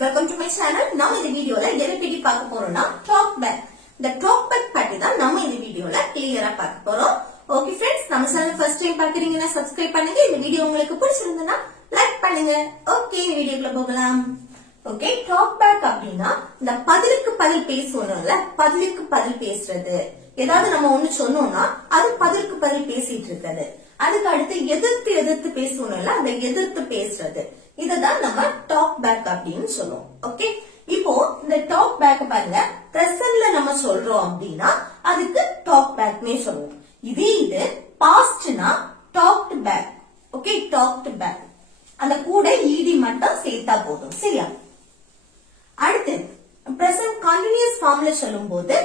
welcome to my channel. நாம இந்த வீடியோல எதை பத்தி பார்க்க போறோம்னா talk back. இந்த talk back பத்தி தான் நாம இந்த வீடியோல கிளியரா பார்க்க போறோம். ஓகே फ्रेंड्स, நம்ம சேனல் ஃபர்ஸ்ட் டைம் பாக்குறீங்கன்னா சப்ஸ்கிரைப் பண்ணுங்க. இந்த வீடியோ உங்களுக்கு பிடிச்சிருந்தா லைக் பண்ணுங்க. ஓகே, இந்த வீடியோக்குள்ள போகலாம். ஓகே, talk back அப்படினா இந்த பதிலுக்கு பதில் பேசுவோம்ல, பதிலுக்கு பதில் பேசுறது. ஏதாவது நம்ம ஒன்னு சொன்னோம்னா அது பதிலுக்கு பதில் பேசிட்டு இருக்குது. அதுக்கு அடுத்து எதிர்த்து பேசுவோம்ல, அந்த எதிர்த்து பேசுறது. இததான் நம்ம டாக் பேக் அப்படின்னு சொல்லுவோம். ஓகே, இப்போ இந்த டாக் பேக் பாருங்க, பிரசன்ட்ல நம்ம சொல்றோம் அப்படின்னா அதுக்கு டாக் பேக்னே சொல்லுவோம். இதே இது பாஸ்ட்னா talked back. Okay, talked back. அந்த கூட ஈடி மட்டும் சேர்த்தா போதும். சரியா? அடுத்து பிரசன்ட் கண்டினியூஸ் ஃபார்ம்ல சொல்லும் போது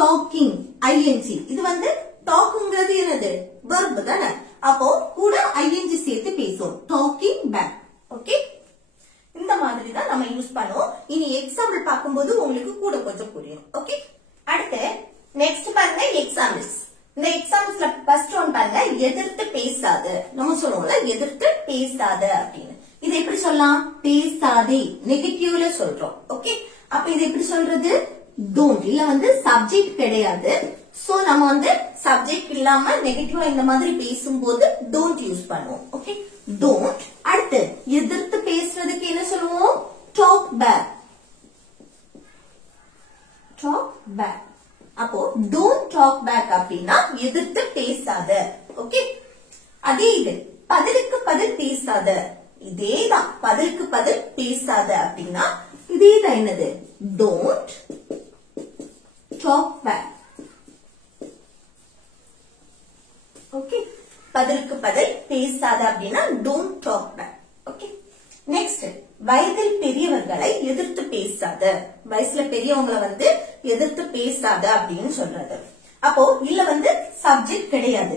டாக்கிங் ஐஎன்ஜி. இது வந்து டாக்குங்கிறது என்னது? வெர்ப் தானே. அப்போ கூட ஐஎன்ஜி சேர்த்து பேசுவோம். Docking back. ஓகே, இந்த மாதிரி தான் நம்ம யூஸ் பண்ணுவோம். இனி எக்ஸாம்பிள் பார்க்கும்போது உங்களுக்கு கூட கொஞ்சம் புரியும். ஓகே, அடுத்து நெக்ஸ்ட் பாருங்க எக்ஸாம்பிள்ஸ். இந்த எக்ஸாம்பிள்ஸ்ல ஃபர்ஸ்ட் ஒன் பாருங்க, எதிர்த்து பேசாது. நம்ம சொல்லுவோம்ல எதிர்த்து பேசாத அப்படின்னு. இது எப்படி சொல்லலாம்? பேசாதே நெகட்டிவ்ல சொல்றோம். ஓகே, அப்ப இது எப்படி சொல்றது? டோன்ட். இல்ல வந்து சப்ஜெக்ட் கிடையாது. சோ நம்ம வந்து சப்ஜெக்ட் இல்லாம நெகட்டிவா இந்த மாதிரி பேசும்போது டோன்ட் யூஸ் பண்ணுவோம். Okay, don't. அடுத்து எதிர்த்து பேசுறதுக்கு என்ன சொல்லுவோம்? Talk back. Talk back. அப்போ டோன்ட் டாக் பேக் அப்படின்னா எதிர்த்து பேசாத. ஓகே, அதே இது பதிலுக்கு பதில் பேசாத. இதேதான் பதிலுக்கு பதில் பேசாத அப்படின்னா இதேதான் என்னது? Don't talk back. ஓகே, பதிலுக்கு பதில் பேசாத அப்படின்னா don't talk back. Okay, next வயதில் பெரியவர்களை எதிர்த்து பேசாத. வயசுல பெரியவங்களை வந்து எதிர்த்து பேசாத அப்படின்னு சொல்றது. அப்போ இல்ல வந்து சப்ஜெக்ட் கிடையாது.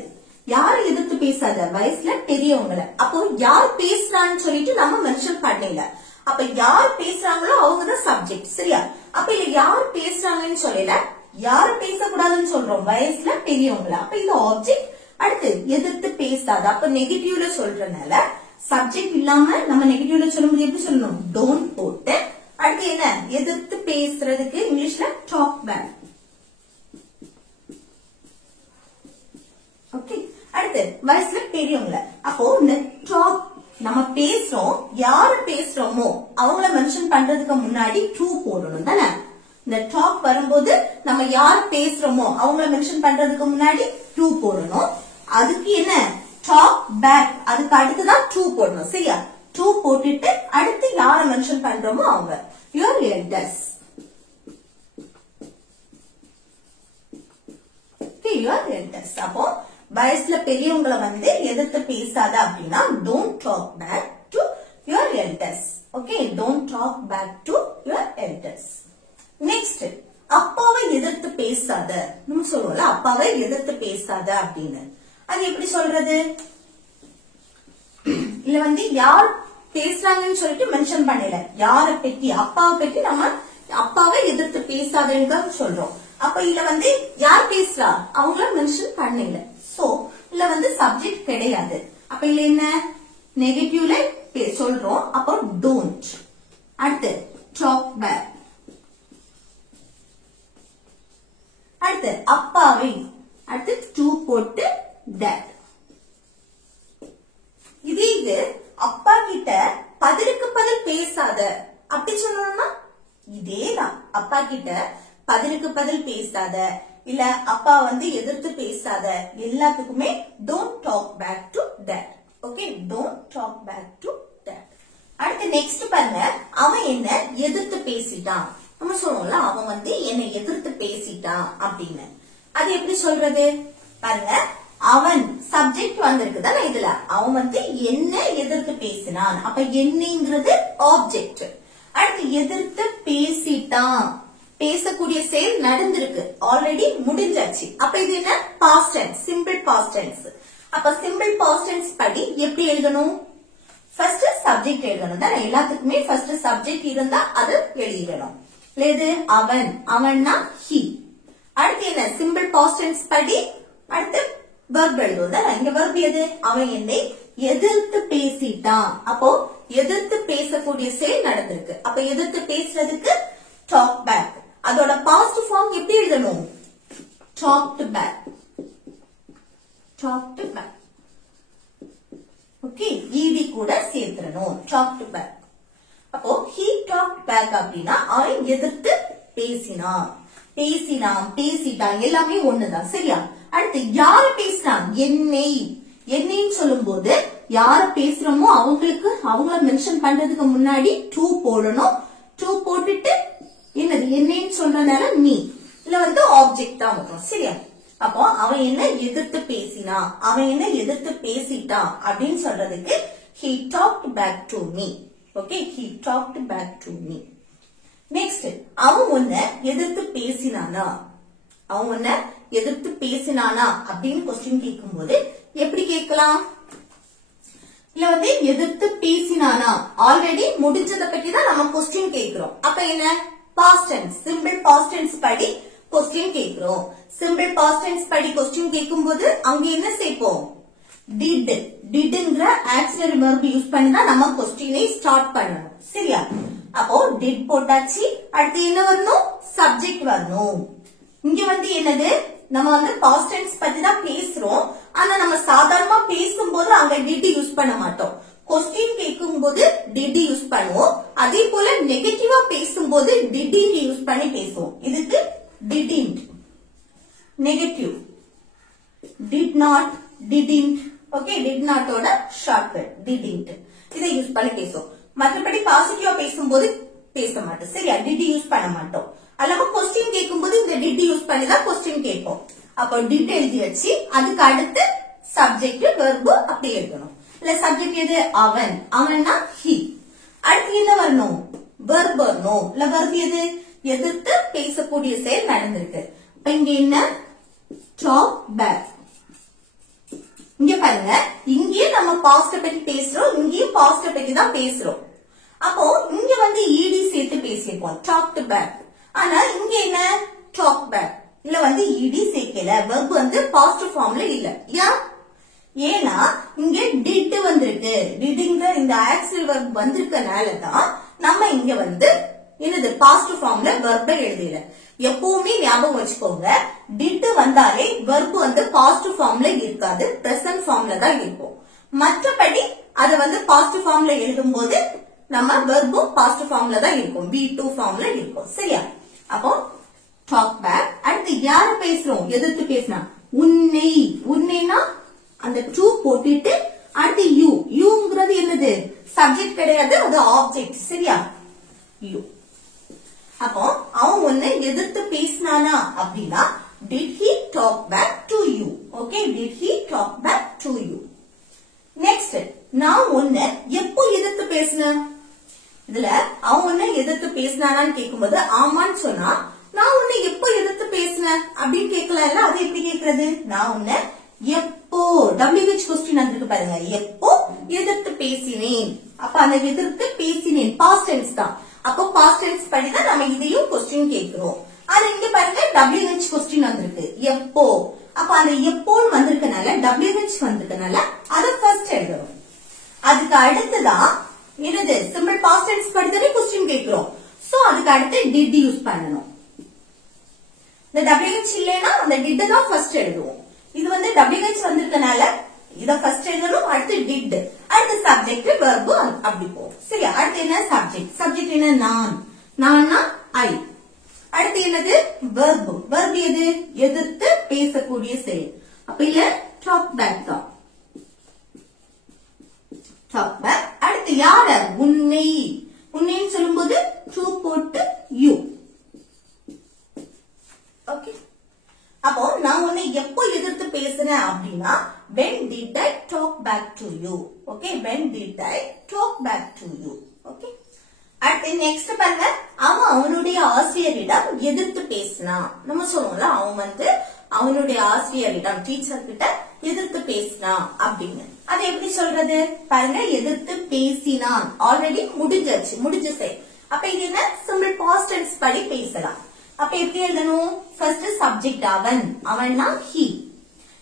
யாரு எதிர்த்து பேசாத? வயசுல பெரியவங்களை. அப்போ யார் பேசுறான்னு சொல்லிட்டு நம்ம மென்ஷன் பண்ணல. அப்ப யார் பேசுறாங்களோ அவங்கதான் சப்ஜெக்ட். சரியா? அப்ப இல்ல யார் பேசுறாங்கன்னு சொல்லல, யாரு பேசக்கூடாதுன்னு சொல்றோம்? வயசுல பெரியவங்கள. அப்ப இது ஆப்ஜெக்ட். அடுத்து எதிர்த்து பேசாத. அப்ப நெகட்டிவ்ல சொல்றதுனால சப்ஜெக்ட் இல்லாம நம்ம நெகட்டிவ்ல சொல்லும்போது எப்படி சொல்லணும்? டோன்ட் போட்டு அடுத்து என்ன? எதிர்த்து பேசுறதுக்கு இங்கிலீஷ்ல டாக் பேக். ஓகே, அடுத்து வயசுல பெரியவங்கள. அப்போ இந்த டாக் நம்ம பேசுறோம், யாரு பேசுறோமோ அவங்கள மென்ஷன் பண்றதுக்கு முன்னாடி ட்ரூ போடணும் தானே. இந்த டாக் வரும்போது நம்ம யார் பேசுறோமோ அவங்கள மென்ஷன் பண்றதுக்கு முன்னாடி ட்ரூ போடணும். அதுக்கு என்ன? Talk back. அதுக்கு அடுத்துதான் ட்ரூ போடணும். சரியா? ட்ரூ போட்டுட்டு அடுத்து யார மென்ஷன் பண்றோமோ அவங்க. Your elders. Your elders. அப்போ வயசுல பெரியவங்களை வந்து எதிர்த்து பேசாத அப்படின்னா don't talk back to your elders. Okay, don't talk back to your elders. Next அப்பாவை எதிர்த்து பேசாத. நம்ம சொல்லுவோம்ல அப்பாவை எதிர்த்து பேசாத அப்படின்னு. அது எப்படி சொல்றது? இல்ல வந்து யார் பேசுறாங்கன்னு சொல்லிட்டு மென்ஷன் பண்ணல. யார பத்தி? அப்பாவை பத்தி நம்ம அப்பாவை எதிர்த்து பேசாதன்னு தான் சொல்றோம். அப்ப இல்ல வந்து யார் பேசுறா அவங்கள மென்ஷன் பண்ணல. சோ இல்ல வந்து சப்ஜெக்ட் கிடையாது. அப்ப இல்ல என்ன? நெகட்டிவ்ல சொல்றோம். அப்போ டோன்ட். அடுத்து டாக் பேக். அடுத்து அப்பாவை. அடுத்து டு போட்டு தட். இதே இது அப்பா கிட்ட பதிலுக்கு பதில் பேசாத அப்படி சொல்லணும்னா இதேதான். அப்பா கிட்ட பதிலுக்கு பதில் பேசாத, இல்ல அப்பா வந்து எதிர்த்து பேசாத, எல்லாத்துக்குமே don't talk back to that. Okay, don't talk back to that. அடுத்து நெக்ஸ்ட் பாருங்க, அவன் என்ன எதிர்த்து பேசிட்டான். நம்ம சொல்லுவோம்ல அவன் வந்து என்னை எதிர்த்து பேசிட்டான் அப்படின்னு. அது எப்படி சொல்றது? பாருங்க, அவன் சப்ஜெக்ட் வந்திருக்கு தானே இதுல. அவன் வந்து என்ன எதிர்த்து பேசினான். அப்ப என்னங்கிறது ஆப்ஜெக்ட். அடுத்து எதிர்த்து பேசிட்டான். பேசக்கூடிய செயல் நடந்திருக்கு, ஆல்ரெடி முடிஞ்சாச்சு. அப்ப இது என்ன? Past tense, simple past tense. அப்ப சிம்பிள் பாஸ்ட் டென்ஸ் படி எப்படி எழுதணும்? ஃபர்ஸ்ட் சப்ஜெக்ட் எழுதணும் தானே. எல்லாத்துக்குமே ஃபர்ஸ்ட் சப்ஜெக்ட் இருந்தா அது எழுதிடணும். இது அவன், அவன்னா ஹி. அடுத்து என்ன? சிம்பிள் பாஸ்ட் டென்ஸ் படி அடுத்து வெர்ப் எழுதுவோம் தானே. இங்க வெர்ப் எது? அவன் என்னை எதிர்த்து பேசிட்டான். அப்போ எதிர்த்து பேசக்கூடிய செயல் நடந்திருக்கு. அப்ப எதிர்த்து பேசுறதுக்கு talk back. அதோட past form எப்படி எழுதணும்? talked back. talked back. Okay, ed கூட சேர்த்துறணும். talked back. அப்போ he talked back அப்படின்னா அவன் எதிர்த்து பேசினான். பேசிட்டான் எல்லாமே ஒண்ணுதான். சரியா? அடுத்து யாரு பேசினான்? என்னைன்னு சொல்லும் போது யார பேசுறோமோ அவங்கள மென்ஷன் பண்றதுக்கு முன்னாடி to போடணும். to போட்டுட்டு என்னது என்னைன்னு சொல்றதுனால me இல்ல வந்து ஆப்ஜெக்ட் தான் வரும். சரியா? அப்போ அவன் என்ன எதிர்த்து பேசினான், அவன் என்ன எதிர்த்து பேசிட்டான் அப்படின்னு சொல்றதுக்கு he talked back to me. Okay, he talked back to me. Next, அவன் உன்னை எதிர்த்து பேசினானா அப்படின்னு கொஸ்டின் கேட்கும் போது எப்படி கேட்கலாம்? இல்ல வந்து எதிர்த்து பேசினானா ஆல்ரெடி முடிஞ்சதை பத்தி தான் நம்ம கொஸ்டின் கேட்கிறோம். அப்ப என்ன? Past tense, simple past tense படி கொஸ்டின் கேட்கிறோம். சிம்பிள் பாஸ்ட் டென்ஸ் படி கொஸ்டின் கேட்கும் போது அங்க என்ன சேர்ப்போம்? டிட்ங்கிற ஆக்சிலரி வெர்ப் யூஸ் பண்ணி தான் நம்ம கொஸ்டினை ஸ்டார்ட் பண்ணணும். சரியா? அப்போ டிட் போட்டாச்சு. அடுத்து என்ன வரணும்? சப்ஜெக்ட் வரணும். இங்க வந்து என்னது? நம்ம வந்து பாஸ்ட் டென்ஸ் பத்தி தான் பேசுறோம். ஆனா நம்ம சாதாரணமா பேசும்போது அங்க டிட் யூஸ் பண்ண மாட்டோம். கொஸ்டின் கேட்கும் போது டிட் யூஸ் பண்ணுவோம். அதே போல நெகட்டிவா பேசும்போது டிடிங் யூஸ் பண்ணி பேசுவோம். இதுக்கு didn't, negative did not, didn't. Okay, did நாட்டோட ஷார்ட்கட் டிடிண்ட். இதை யூஸ் பண்ணி பேசுவோம். மற்றபடி பாசிட்டிவா பேசும்போது பேச மாட்டோம். சரியா? டிட் யூஸ் பண்ண மாட்டோம். அல்லது கொஸ்டின் கேட்கும் போது இந்த டிட் யூஸ் பண்ணி தான் கொஸ்டின் கேட்போம். அப்போ டிட் எழுதி வச்சு அதுக்கு அடுத்து சப்ஜெக்ட் வெர்பு அப்படி எழுதணும். இல்ல சப்ஜெக்ட் எது? அவன்னா he. அடுத்து என்ன வரணும்? வெர்ப் வரணும். இல்ல வெர்ப் எது? எதிர்த்து பேசக்கூடிய செயல் நடந்திருக்கு. இப்ப இங்க என்ன? talk back. இங்க பாருங்க, இங்கே நம்ம பாஸ்ட பத்தி பேசுறோம், இங்கேயும் பாஸ்ட பத்தி தான் பேசுறோம். அப்போ இங்க வந்து ed சேர்த்து பேசியிருப்போம், talked back. ஆனா இங்க என்ன? talk back. இல்ல வந்து ed சேர்க்கல, வெர்ப் வந்து பாஸ்ட் ஃபார்ம்ல இல்ல. ஏன்னா இங்க did வந்திருக்கு. didங்கிற இந்த ஆக்சிலரி வெர்ப் வந்திருக்கனாலதான் நம்ம இங்க வந்து என்னது பாஸ்ட் ஃபார்ம்ல வெர்பை எழுதல. எப்பவுமே ஞாபகம் வச்சுக்கோங்க, டிட் வந்தாலே வெர்ப் வந்து பாஸ்ட் ஃபார்ம்ல இருக்காது, பிரசன்ட் ஃபார்ம்ல தான் இருக்கும். மற்றபடி அது வந்து பாஸ்ட் ஃபார்ம்ல எழுதும் போது நம்ம வெர்பும் பாஸ்ட் ஃபார்ம்ல தான் இருக்கும், V2 ஃபார்ம்ல இருக்கும். சரியா? அப்போ டாக் பேக். அடுத்து யார பேசுறோம்? எதிர்த்து பேசினா உன்னைனா அந்த to போட்டுட்டு அடுத்து யூங்கிறது என்னது? சப்ஜெக்ட் கிடையாது, அது ஆப்ஜெக்ட். சரியா? யூ. அப்போ அவன் உன்னை எதிர்த்து பேசினானா அப்படின்னா did he talk back to you? Okay, did he talk back to you? Next, நான் உன்னை எப்போ எதிர்த்து பேசினேன்? இதுல அவன் உன்னை எதிர்த்து பேசினானான்னு கேட்கும்போது ஆமான்னு சொன்னா நான் உன்னை எப்போ எதிர்த்து பேசினேன் அப்படின்னு கேட்கல. அது எப்படி கேட்கறது? நான் உன்னை எப்போ WH கொஸ்டின் வந்திருக்கு பாருங்க, எப்போ எதிர்த்து பேசினேன். அப்ப அந்த எதிர்த்து பேசினேன் பாஸ்ட் டென்ஸ் தான். அப்போ பாஸ்ட் டென்ஸ் படி தான் நம்ம இதையும் கொஸ்டின் கேட்கிறோம். ஆனா இங்க பாருங்க WH கொஸ்டின் வந்திருக்கு, எப்போ. அப்ப அந்த எப்போன்னு வந்திருக்கனால WH வந்திருக்கனால அதை ஃபர்ஸ்ட் எழுதணும். அதுக்கு அடுத்துதான் என்னது? சிம்பிள் பாஸ்ட் டென்ஸ் படி தானே கொஸ்டின் கேட்கிறோம். சோ அதுக்கு அடுத்து டிட் யூஸ் பண்ணணும். இந்த WH இல்லைன்னா அந்த டிட் தான் ஃபர்ஸ்ட் எழுதுவோம். இது வந்து WH வந்திருக்கனால இத ஃபர்ஸ்ட் எழுதணும். அடுத்து டிட், அடுத்து சப்ஜெக்ட் வெர்ப் அப்படி போகும். சரி, அடுத்து என்ன? சப்ஜெக்ட். சப்ஜெக்ட் என்ன? நான்னா ஐ. அடுத்து என்னது? வெர்ப். வெர்ப் எது? எதிர்த்து பேசக்கூடிய செயல். அப்ப இல்ல டாக் பேக் தான். Talk back. அடுத்து யார? உன்னைன்னு சொல்லும்போது to போட்டு யூ. ஓகே, அப்போ நான் உன்னை எப்போ எதிர்த்து பேசுறேன் அப்படின்னா when did I talk back to you? Okay, when did I talk back to you? Okay, அடுத்து நெக்ஸ்ட் பாருங்க, அவனுடைய ஆசிரியரிடம் எதிர்த்து பேசினான். நம்ம சொல்லுவோம்ல, அவன் வந்து அவனுடைய ஆசிரியரிடம் டீச்சர் கிட்ட எதிர்த்து பேசினான் அப்படின்னு. அது எப்படி சொல்றது? பாருங்க, எதிர்த்து பேசினான் ஆல்ரெடி முடிஞ்ச செயல். அப்ப இது என்ன? சிம்பிள் பாஸ்ட் டென்ஸ் படி பேசலாம். அப்ப எப்படி எழுதணும்? ஃபர்ஸ்ட் சப்ஜெக்ட் அவன்னா he.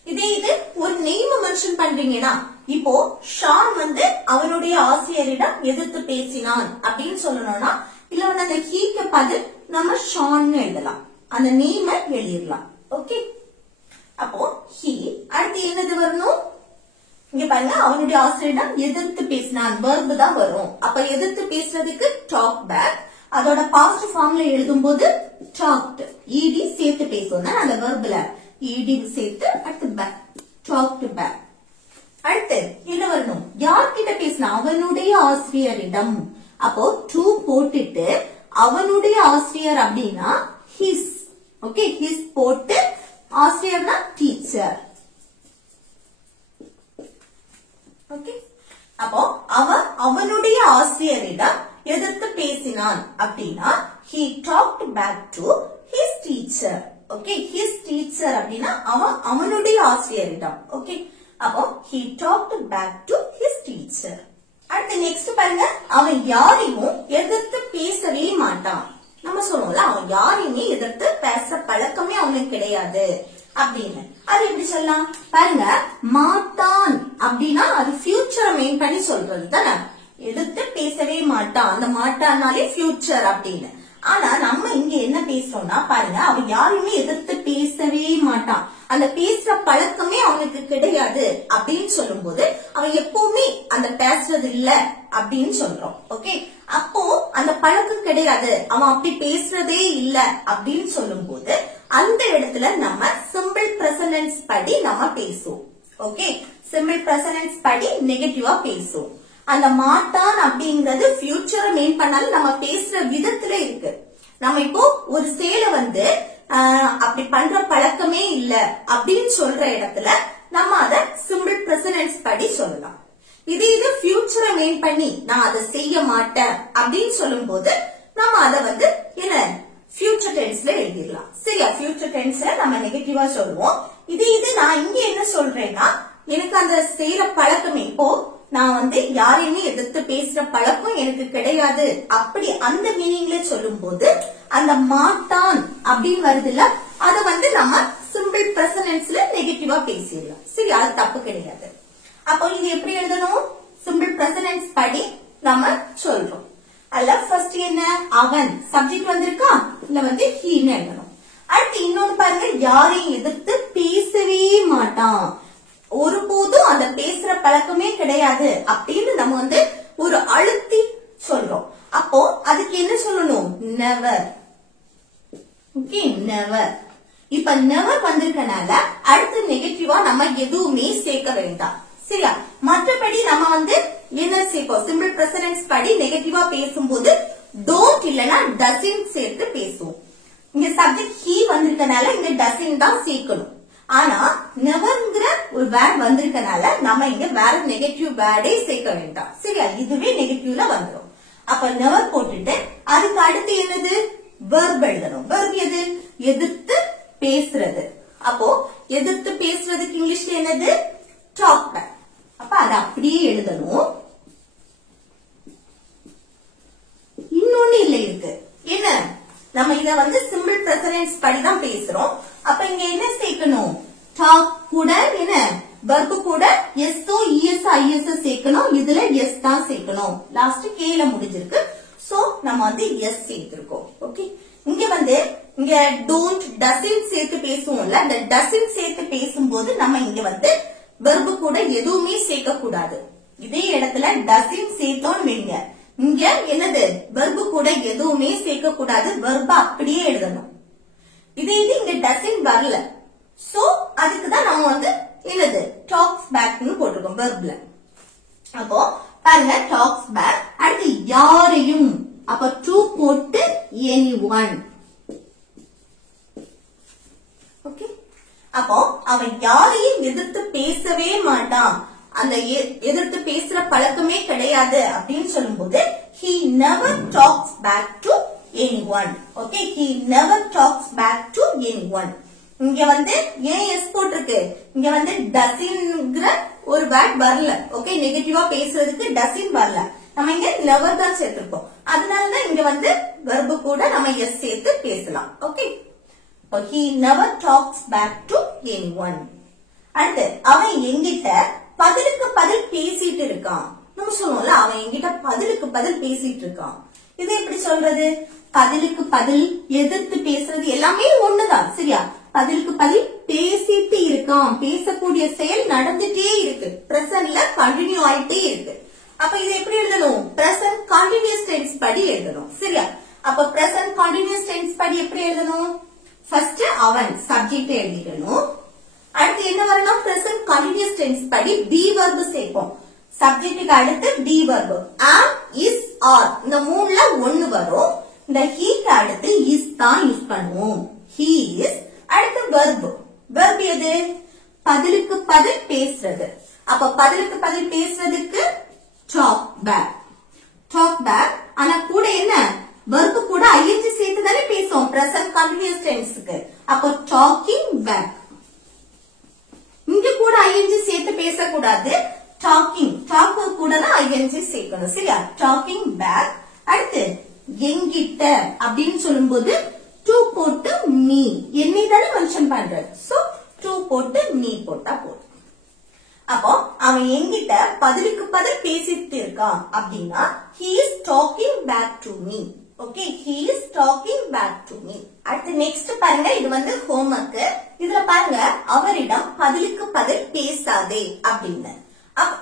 இதே இது ஒரு நேம் மென்ஷன் பண்றீங்கன்னா இப்போ ஷான் வந்து அவனுடைய ஆசிரியரிடம் எதிர்த்து பேசினான் அப்படின்னு சொல்லணும்னா இல்ல வந்து அந்த ஹீக்கு பதில் நம்ம ஷான் எழுதலாம், அந்த நேம் எழுதிடலாம். ஓகே, அப்போ ஹீ அடுத்து என்னது வரணும்? இங்க பாருங்க, அவனுடைய ஆசிரியரிடம் எதிர்த்து பேசினான், verb தான் வரும். அப்ப எதிர்த்து பேசுறதுக்கு talk back, அதோட past formல எழுதும் போது talked, ed சேர்த்து பேசுவோம் அந்த verbல ed சேர்த்து அடுத்து back, talked back. அடுத்து என்ன வரணும்? யார்கிட்ட பேசினா? அவனுடைய ஆசிரியரிடம். அப்போ to போட்டுட்டு அவனுடைய ஆசிரியர் அப்படின்னா his. ஓகே, his போட்டு ஆசிரியர்னா டீச்சர். ஓகே, அப்போ அவனுடைய ஆசிரியரிடம் எதிர்த்து பேசினான் அப்படின்னா he talked back to his teacher. Okay, his teacher அப்படின்னா அவனுடைய ஆசிரியரிடம். ஓகே, அப்போ he talked back to his teacher. அடுத்து நெக்ஸ்ட் பாருங்க, அவன் யாரையும் எதிர்த்து பேசவே மாட்டான். நம்ம சொல்லுவோம்ல, அவன் யாரையுமே எதிர்த்து பேச பழக்கமே அவனுக்கு கிடையாது அப்படின்னு. அது எப்படி சொல்லலாம்? பாருங்க, மாட்டான் அப்படின்னா அது ஃபியூச்சரை மெயின் பண்ணி சொல்றது தானே. எதிர்த்து பேசவே மாட்டான், அந்த மாட்டான்னாலே ஃபியூச்சர் அப்படின்னு. ஆனா நம்ம இங்க என்ன பேசுறோம்னா பாருங்க, அவன் யாரையுமே எதிர்த்து பேசவே மாட்டான், அந்த பேசுற பழக்கமே அவனுக்கு கிடையாது அப்படின்னு சொல்லும் போது அவன் எப்பவுமே அந்த பேசுறது இல்ல அப்படின்னு சொல்றோம். ஓகே, அப்போ அந்த பழக்கம் கிடையாது, அவன் அப்படி பேசுறதே இல்ல அப்படின்னு சொல்லும் போது அந்த இடத்துல நம்ம சிம்பிள் பிரசன்ட் படி நம்ம பேசுவோம். ஓகே, சிம்பிள் பிரசன்ட் படி நெகட்டிவா பேசுவோம். அந்த மாட்டான் அப்படிங்கறது ஃபியூச்சரை மெயின் பண்ணாலும் நம்ம பேசுற விதத்துல இருக்கு. நம்ம இப்போ ஒரு செயலை வந்து அப்படி பண்ற பழக்கமே இல்ல அப்படின்னு சொல்ற இடத்துல நம்ம அத சிம்பிள் பிரசன்ட் படி சொல்லலாம். இது ஃபியூச்சரை மெயின் பண்ணி நான் அதை செய்ய மாட்டேன் அப்படின்னு சொல்லும் போது நம்ம அத வந்து என்ன ஃபியூச்சர் டென்ஸ்ல எழுதிடலாம். சரியா? ஃபியூச்சர் டென்ஸ்ல நம்ம நெகட்டிவா சொல்லுவோம். இது நான் இங்க என்ன சொல்றேன்னா, எனக்கு அந்த செய்யற பழக்கமே, இப்போ நான் வந்து யாரையுமே எதிர்த்து பேசுற பழக்கம் எனக்கு கிடையாது அப்படி அந்த மீனிங்ல சொல்லும் போது அந்த மாட்டான் அப்படின்னு வருது இல்ல, அத வந்து நம்ம சிம்பிள் பிரசன்ட்ல நெகட்டிவா பேசிடலாம். சரி, அது தப்பு கிடையாது. அப்போ இது எப்படி எழுதணும்? சிம்பிள் பிரசன்ட் படி நம்ம சொல்றோம். அல்ல ஃபர்ஸ்ட் என்ன, அவன் சப்ஜெக்ட் வந்திருக்கா, இல்ல வந்து ஹீன்னு எழுதணும். அடுத்து இன்னொன்னு பாருங்க, யாரையும் எதிர்த்து பேசவே மாட்டான், ஒருபோதும் அந்த பேசுற பழக்கமே கிடையாது அப்படின்னு நம்ம வந்து ஒரு அழுத்தி சொல்றோம். அப்போ அதுக்கு என்ன சொல்லணும்? நெவர். Okay, never. இப்ப நெவர் வந்திருக்கனால அடுத்து நெகட்டிவா நம்ம எதுவுமே சேர்க்க வேண்டாம். சரியா? மற்றபடி நம்ம வந்து என்ன சேர்ப்போம்? சிம்பிள் பிரசன்ட் படி நெகட்டிவா பேசும்போது டோன்ட் இல்லனா டசன்ட் சேர்த்து பேசுவோம். இங்க சப்ஜெக்ட் ஹீ வந்திருக்கனால இங்க டசன்ட் தான் சேர்க்கணும். ஆனா நெவர்ங்கிற ஒரு வேர்ட் வந்திருக்கனால நம்ம இங்க வேற நெகட்டிவ் வேர்டே சேர்க்க வேண்டாம். சரியா? இதுவே நெகட்டிவ்ல வந்துடும். அப்ப நெவர் போட்டுட்டு அதுக்கு அடுத்து என்னது? வெர்ப் எழுதணும். வெர்ப் எது? எதிர்த்து பேசுறது. அப்போ எதிர்த்து பேசுறதுக்கு இங்கிலீஷ்ல என்னது? Talk back. அப்ப அதை அப்படியே எழுதணும். இன்னொன்னு இல்ல இருக்கு என்ன, நம்ம இத வந்து சிம்பிள் பிரசன்ட் படி தான் பேசுறோம். அப்ப இங்க என்ன சேர்க்கணும்? டாக் கூட என்ன வெர்ப் கூட எஸ்ஓ இஎஸ் ஐஎஸ் சேர்க்கணும். இதுல எஸ் தான் சேர்க்கணும். லாஸ்ட் கேல முடிஞ்சிருக்கு. சோ நம்ம வந்து எஸ் சேர்த்திருக்கோம். ஓகே, இங்க வந்து இங்க டோன்ட் டசன்ட் சேர்த்து பேசுவோம்ல, அந்த டசன்ட் சேர்த்து பேசும்போது நம்ம இங்க வந்து வெர்ப் கூட எதுவுமே சேர்க்க கூடாது. இதே இடத்துல டசன்ட் சேர்த்தோம்னு வைங்க, இங்க என்னது? வெர்ப் கூட எதுவுமே சேர்க்க கூடாது, வெர்ப அப்படியே எழுதணும். இதே இங்க டசன்ட் வரல, சோ அதுக்குதான் நம்ம வந்து என்னது டாக்ஸ் பேக்னு போட்டிருக்கோம் வெர்ப்ல. அப்போ பாருங்க, டாக்ஸ் பேக். அடுத்து யாரையும், அப்ப டு போட்டு anyone. ஓகே, அப்போ அவன் யாரையும் எதிர்த்து பேசவே மாட்டான், அந்த எதிர்த்து பேசுற பழக்கமே கிடையாது அப்படின்னு சொல்லும்போது he never talks back to anyone. Okay, he never talks back to anyone. இங்க வந்து ஏன் எஸ் போட்டிருக்கு? இங்க வந்து டசின்ங்கிற ஒரு வேர்ட் வரல. ஓகே, நெகட்டிவா பேசுறதுக்கு டசின் வரல, நம்ம இங்க நெவர் தான் சேர்த்திருக்கோம். அதனாலதான் இங்க வந்து வெர்ப் கூட நம்ம எஸ் சேர்த்து பேசலாம். Okay, he never talks back to anyone. அடுத்து அவன் என்கிட்ட பதிலுக்கு பதில் பேசிட்டு இருக்கான். நம்ம சொல்லுவோம்ல அவன் என்கிட்ட பதிலுக்கு பதில் பேசிட்டு இருக்கான். இது எப்படி சொல்றது? பதிலுக்கு பதில் எதிர்த்து பேசுறது எல்லாமே ஒண்ணுதான் சரியா? பதிலுக்கு பதில் பேசிட்டு இருக்கான். பேசக்கூடிய செயல் நடந்துட்டே இருக்கு. பிரசன்ட்ல கண்டினியூ ஆயிட்டே இருக்கு. அப்ப இது எப்படி எழுதணும்? பிரசன்ட் கண்டினியூஸ் டென்ஸ் படி எழுதணும் சரியா? அப்ப பிரசன்ட் கண்டினியூஸ் டென்ஸ் படி எப்படி எழுதணும்? ஃபர்ஸ்ட் அவன் சப்ஜெக்ட் எழுதிடணும். அடுத்து என்ன வரணும்? பிரசன்ட் கண்டினியூஸ் டென்ஸ் படி பி வெர்ப் சேர்ப்போம். சப்ஜெக்ட்டுக்கு அடுத்து B verb am, is, are இந்த மூணுல ஒன்னு வரும். இந்த he க்கு அடுத்து is தான் யூஸ் பண்ணுவோம். he is. அடுத்து வெர்ப். வெர்ப் எது? பதிலுக்கு பதில் பேசுறது. அப்ப பதிலுக்கு பதில் பேசுறதுக்கு talk back. talk back. ஆனா கூட என்ன? வெர்ப் கூட ing சேர்த்து தானே பேசுவோம் பிரசன்ட் கண்டினியூஸ் டென்ஸ்க்கு. அப்ப talking back. இங்க கூட ing சேர்த்து பேசக்கூடாது. talking கூட தான் ing சேர்க்கணும் சரியா? talking back. அடுத்து எங்கிட்ட அப்படின்னு சொல்லும்போது to போட்டு me என்னை தானே மென்ஷன் பண்ற. சோ to போட்டு me போட்டா போதும். அப்போ அவன் என்கிட்ட பதிலுக்கு பதில் பேசிட்டு இருக்கான் அப்படின்னா he is talking back to me. Okay, he is talking back to me. அடுத்து நெக்ஸ்ட் பாருங்க, இது வந்து ஹோம்வொர்க். இதுல பாருங்க அவரிடம் பதிலுக்கு பதில் பேசாதே அப்படின்னு.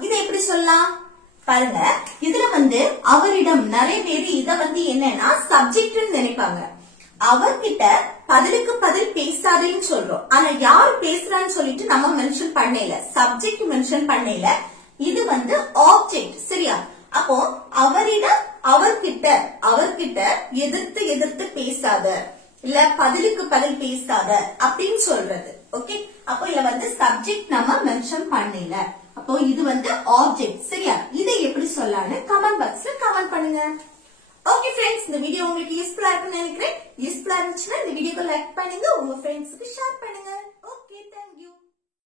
இதை எப்படி சொல்லலாம் பாருங்க. இதுல வந்து அவரிடம் நிறைய பேர் இத வந்து என்னன்னா சப்ஜெக்ட் நினைப்பாங்க. அவர்கிட்ட பதிலுக்கு பதில் பேசாதேன்னு சொல்றோம். ஆனா யாரு பேசுறான்னு சொல்லிட்டு நம்ம மென்ஷன் பண்ணல, சப்ஜெக்ட் மென்ஷன் பண்ணல. இது வந்து ஆப்ஜெக்ட் சரியா? அப்போ அவரிடம் அவர்கிட்ட எதிர்த்து பேசாத இல்ல பதிலுக்கு பதில் பேசாத அப்படின்னு சொல்றது. ஓகே, அப்போ இதுல வந்து சப்ஜெக்ட் நம்ம மென்ஷன் பண்ணல. அப்போ இது வந்து ஆப்ஜெக்ட் சரியா? இதை எப்படி சொல்லலாம்னு கமெண்ட் பாக்ஸ்ல கமெண்ட் பண்ணுங்க. ஓகே ஃப்ரெண்ட்ஸ், இந்த வீடியோ உங்களுக்கு யூஸ்ஃபுல்லா இருக்கும்னு நினைக்கிறேன். யூஸ்ஃபுல்லா இருந்துச்சுன்னா இந்த வீடியோக்கு லைக் பண்ணுங்க, உங்க ஃப்ரெண்ட்ஸ்க்கு ஷேர் பண்ணுங்க.